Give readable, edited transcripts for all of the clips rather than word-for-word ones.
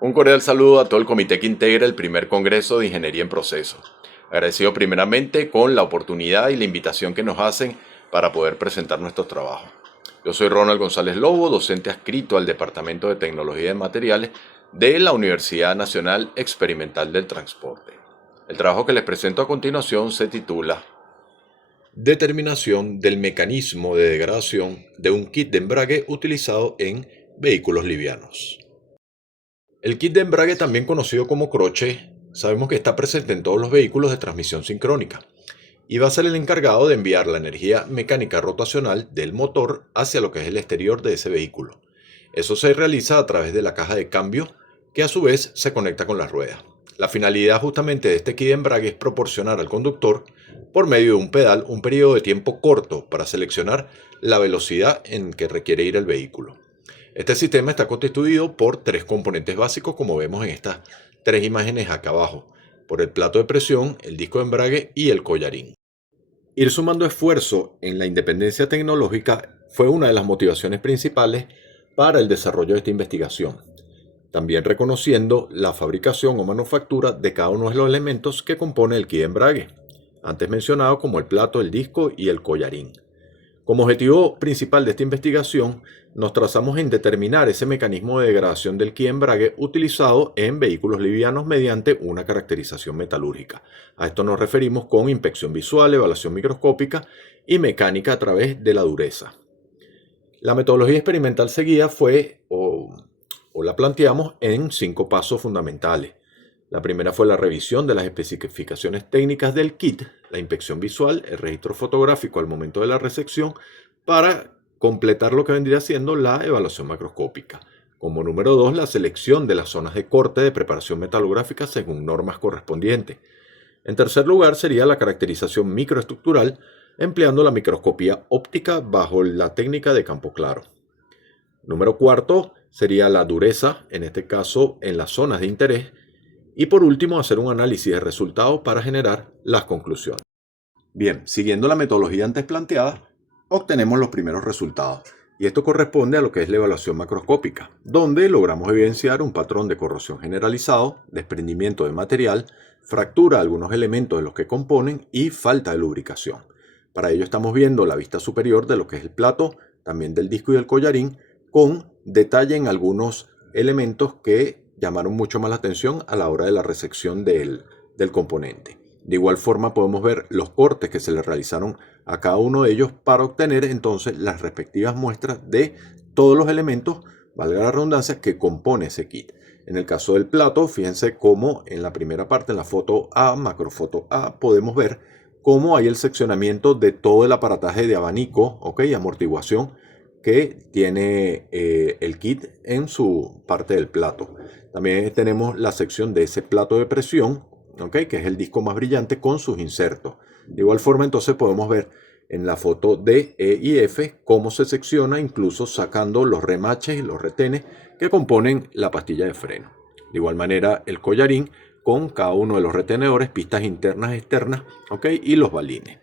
Un cordial saludo a todo el comité que integra el primer Congreso de Ingeniería en Procesos. Agradecido primeramente con la oportunidad y la invitación que nos hacen para poder presentar nuestros trabajos. Yo soy Ronald González Lobo, docente adscrito al Departamento de Tecnología de Materiales de la Universidad Nacional Experimental del Transporte. El trabajo que les presento a continuación se titula Determinación del mecanismo de degradación de un kit de embrague utilizado en vehículos livianos. El kit de embrague, también conocido como croche, sabemos que está presente en todos los vehículos de transmisión sincrónica y va a ser el encargado de enviar la energía mecánica rotacional del motor hacia lo que es el exterior de ese vehículo. Eso se realiza a través de la caja de cambio, que a su vez se conecta con las ruedas. La finalidad justamente de este kit de embrague es proporcionar al conductor, por medio de un pedal, un periodo de tiempo corto para seleccionar la velocidad en que requiere ir el vehículo. Este sistema está constituido por tres componentes básicos, como vemos en estas tres imágenes acá abajo, por el plato de presión, el disco de embrague y el collarín. Ir sumando esfuerzo en la independencia tecnológica fue una de las motivaciones principales para el desarrollo de esta investigación, también reconociendo la fabricación o manufactura de cada uno de los elementos que compone el kit de embrague, antes mencionado como el plato, el disco y el collarín. Como objetivo principal de esta investigación, nos trazamos en determinar ese mecanismo de degradación del kit de embrague utilizado en vehículos livianos mediante una caracterización metalúrgica. A esto nos referimos con inspección visual, evaluación microscópica y mecánica a través de la dureza. La metodología experimental seguida fue, o la planteamos en 5 pasos fundamentales. La primera fue la revisión de las especificaciones técnicas del kit, la inspección visual, el registro fotográfico al momento de la recepción, para completar lo que vendría siendo la evaluación macroscópica. Como número 2, la selección de las zonas de corte de preparación metalográfica según normas correspondientes. En tercer lugar, sería la caracterización microestructural, empleando la microscopía óptica bajo la técnica de campo claro. Número 4 sería la dureza, en este caso en las zonas de interés. Y por último, hacer un análisis de resultados para generar las conclusiones. Bien, siguiendo la metodología antes planteada, obtenemos los primeros resultados. Y esto corresponde a lo que es la evaluación macroscópica, donde logramos evidenciar un patrón de corrosión generalizado, desprendimiento de material, fractura de algunos elementos de los que componen y falta de lubricación. Para ello estamos viendo la vista superior de lo que es el plato, también del disco y el collarín, con detalle en algunos elementos que llamaron mucho más la atención a la hora de la resección del componente. De igual forma podemos ver los cortes que se le realizaron a cada uno de ellos para obtener entonces las respectivas muestras de todos los elementos, valga la redundancia, que compone ese kit. En el caso del plato, fíjense cómo en la primera parte, en la foto A, macrofoto A, podemos ver cómo hay el seccionamiento de todo el aparataje de abanico, amortiguación, que tiene el kit en su parte del plato. También tenemos la sección de ese plato de presión, que es el disco más brillante con sus insertos. De igual forma, entonces podemos ver en la foto D, E y F cómo se secciona, incluso sacando los remaches y los retenes que componen la pastilla de freno. De igual manera, el collarín con cada uno de los retenedores, pistas internas, externas, y los balines.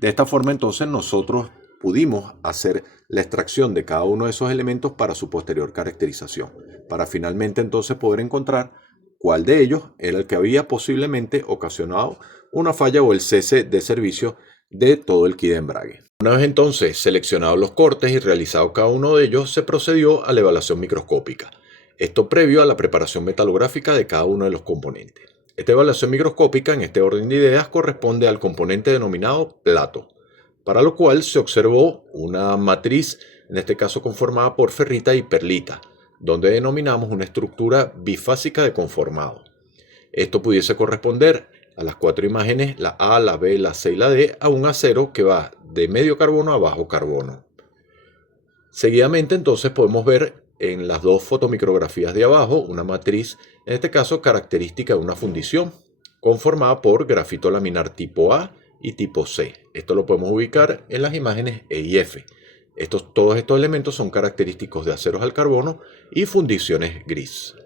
De esta forma, entonces, nosotros pudimos hacer la extracción de cada uno de esos elementos para su posterior caracterización, para finalmente entonces poder encontrar cuál de ellos era el que había posiblemente ocasionado una falla o el cese de servicio de todo el kit de embrague. Una vez entonces seleccionados los cortes y realizado cada uno de ellos, se procedió a la evaluación microscópica. Esto previo a la preparación metalográfica de cada uno de los componentes. Esta evaluación microscópica, en este orden de ideas, corresponde al componente denominado plato, para lo cual se observó una matriz, en este caso conformada por ferrita y perlita, donde denominamos una estructura bifásica de conformado. Esto pudiese corresponder a las 4 imágenes, la A, la B, la C y la D, a un acero que va de medio carbono a bajo carbono. Seguidamente entonces podemos ver en las 2 fotomicrografías de abajo una matriz, en este caso característica de una fundición, conformada por grafito laminar tipo A y tipo C. Esto lo podemos ubicar en las imágenes E y F. Todos estos elementos son característicos de aceros al carbono y fundiciones gris.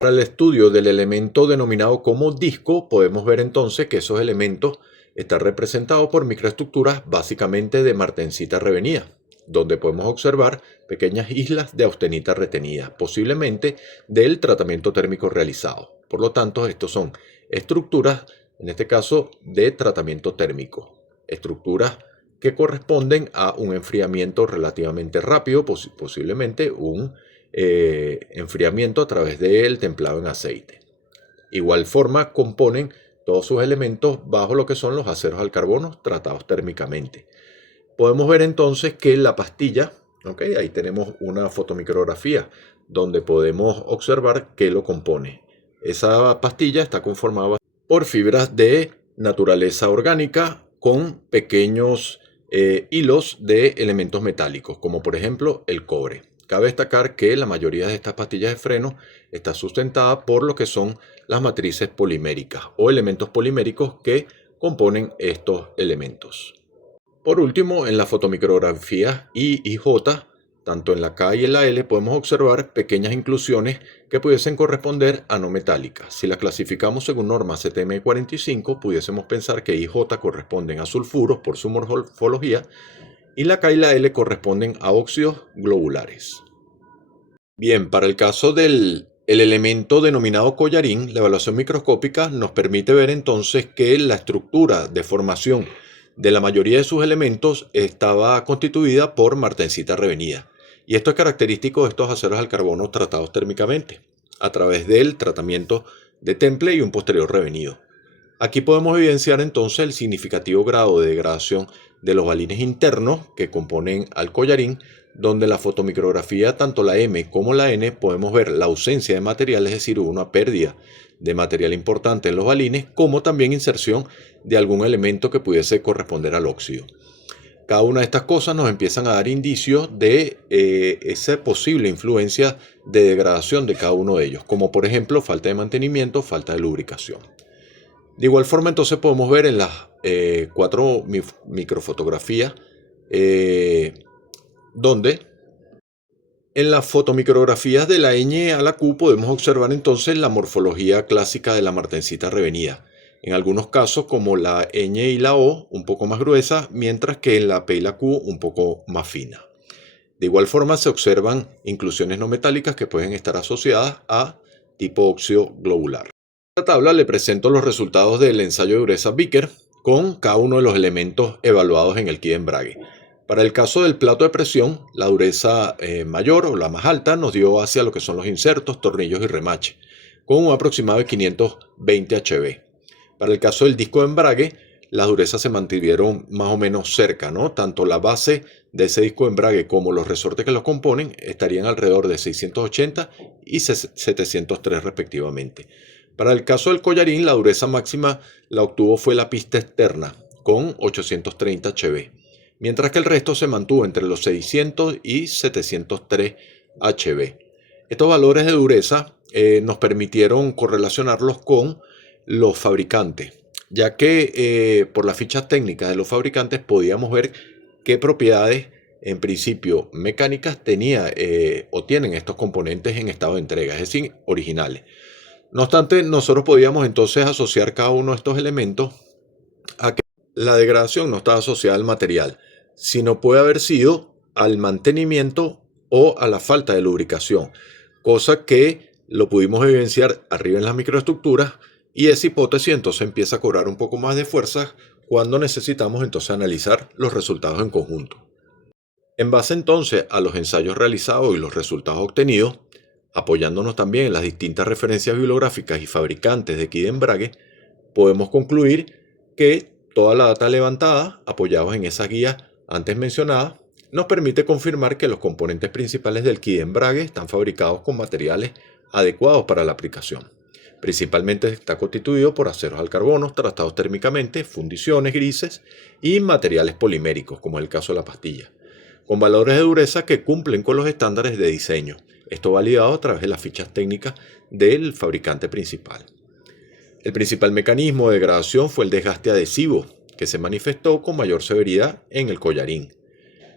Para el estudio del elemento denominado como disco, podemos ver entonces que esos elementos están representados por microestructuras básicamente de martensita revenida, donde podemos observar pequeñas islas de austenita retenida, posiblemente del tratamiento térmico realizado. Por lo tanto, estos son estructuras, en este caso, de tratamiento térmico. Estructuras que corresponden a un enfriamiento relativamente rápido, posiblemente un enfriamiento a través del templado en aceite. Igual forma, componen todos sus elementos bajo lo que son los aceros al carbono tratados térmicamente. Podemos ver entonces que la pastilla, ahí tenemos una fotomicrografía donde podemos observar qué lo compone. Esa pastilla está conformada por fibras de naturaleza orgánica con pequeños hilos de elementos metálicos, como por ejemplo el cobre. Cabe destacar que la mayoría de estas pastillas de freno está sustentada por lo que son las matrices poliméricas o elementos poliméricos que componen estos elementos. Por último, en la fotomicrografía I y J, tanto en la K y en la L, podemos observar pequeñas inclusiones que pudiesen corresponder a no metálicas. Si las clasificamos según norma CTM45, pudiésemos pensar que I y J corresponden a sulfuros por su morfología y la K y la L corresponden a óxidos globulares. Bien, para el caso del elemento denominado collarín, la evaluación microscópica nos permite ver entonces que la estructura de formación de la mayoría de sus elementos estaba constituida por martensita revenida. Y esto es característico de estos aceros al carbono tratados térmicamente, a través del tratamiento de temple y un posterior revenido. Aquí podemos evidenciar entonces el significativo grado de degradación de los balines internos que componen al collarín, donde la fotomicrografía, tanto la M como la N, podemos ver la ausencia de material, es decir, una pérdida de material importante en los balines, como también inserción de algún elemento que pudiese corresponder al óxido. Cada una de estas cosas nos empiezan a dar indicios de esa posible influencia de degradación de cada uno de ellos, como por ejemplo falta de mantenimiento, falta de lubricación. De igual forma, entonces podemos ver en las 4 microfotografías donde en las fotomicrografías de la ñ a la Q podemos observar entonces la morfología clásica de la martensita revenida. En algunos casos, como la ñ y la O, un poco más gruesa, mientras que en la P y la Q un poco más fina. De igual forma se observan inclusiones no metálicas que pueden estar asociadas a tipo óxido globular. En esta tabla le presento los resultados del ensayo de dureza Vickers con cada uno de los elementos evaluados en el kit de embrague. Para el caso del plato de presión, la dureza mayor o la más alta nos dio hacia lo que son los insertos, tornillos y remache, con un aproximado de 520 HB. Para el caso del disco de embrague, las durezas se mantuvieron más o menos cerca, ¿no? Tanto la base de ese disco de embrague como los resortes que los componen estarían alrededor de 680 y 703 respectivamente. Para el caso del collarín, la dureza máxima la obtuvo fue la pista externa, con 830 HB, mientras que el resto se mantuvo entre los 600 y 703 HB. Estos valores de dureza nos permitieron correlacionarlos con los fabricantes, ya que por las fichas técnicas de los fabricantes podíamos ver qué propiedades en principio mecánicas tenía o tienen estos componentes en estado de entrega, es decir, originales. No obstante, nosotros podíamos entonces asociar cada uno de estos elementos a que la degradación no está asociada al material, sino puede haber sido al mantenimiento o a la falta de lubricación, cosa que lo pudimos evidenciar arriba en las microestructuras, y esa hipótesis entonces empieza a cobrar un poco más de fuerza cuando necesitamos entonces analizar los resultados en conjunto. En base entonces a los ensayos realizados y los resultados obtenidos, apoyándonos también en las distintas referencias bibliográficas y fabricantes de kit de embrague, podemos concluir que toda la data levantada, apoyados en esas guías antes mencionadas, nos permite confirmar que los componentes principales del kit de embrague están fabricados con materiales adecuados para la aplicación. Principalmente está constituido por aceros al carbono tratados térmicamente, fundiciones grises y materiales poliméricos, como es el caso de la pastilla, con valores de dureza que cumplen con los estándares de diseño. Esto validado a través de las fichas técnicas del fabricante principal. El principal mecanismo de degradación fue el desgaste adhesivo, que se manifestó con mayor severidad en el collarín.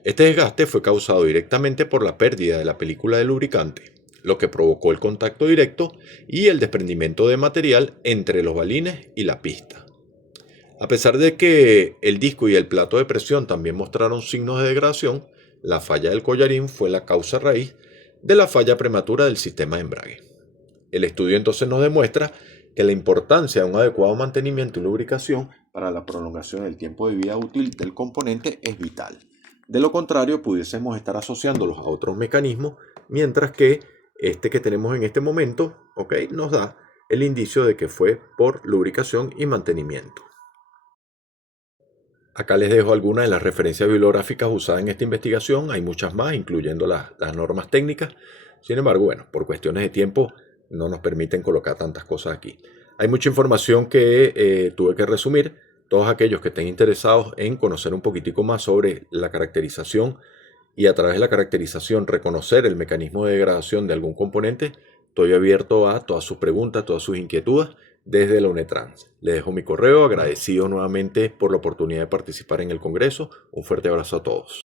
Este desgaste fue causado directamente por la pérdida de la película de lubricante, lo que provocó el contacto directo y el desprendimiento de material entre los balines y la pista. A pesar de que el disco y el plato de presión también mostraron signos de degradación, la falla del collarín fue la causa raíz de la falla prematura del sistema de embrague. El estudio entonces nos demuestra que la importancia de un adecuado mantenimiento y lubricación para la prolongación del tiempo de vida útil del componente es vital. De lo contrario, pudiésemos estar asociándolos a otros mecanismos, mientras que este que tenemos en este momento, nos da el indicio de que fue por lubricación y mantenimiento. Acá les dejo algunas de las referencias bibliográficas usadas en esta investigación. Hay muchas más, incluyendo las normas técnicas. Sin embargo, bueno, por cuestiones de tiempo no nos permiten colocar tantas cosas aquí. Hay mucha información que tuve que resumir. Todos aquellos que estén interesados en conocer un poquitico más sobre la caracterización y a través de la caracterización reconocer el mecanismo de degradación de algún componente, estoy abierto a todas sus preguntas, todas sus inquietudes desde la UNETRANS. Les dejo mi correo, agradecido nuevamente por la oportunidad de participar en el Congreso. Un fuerte abrazo a todos.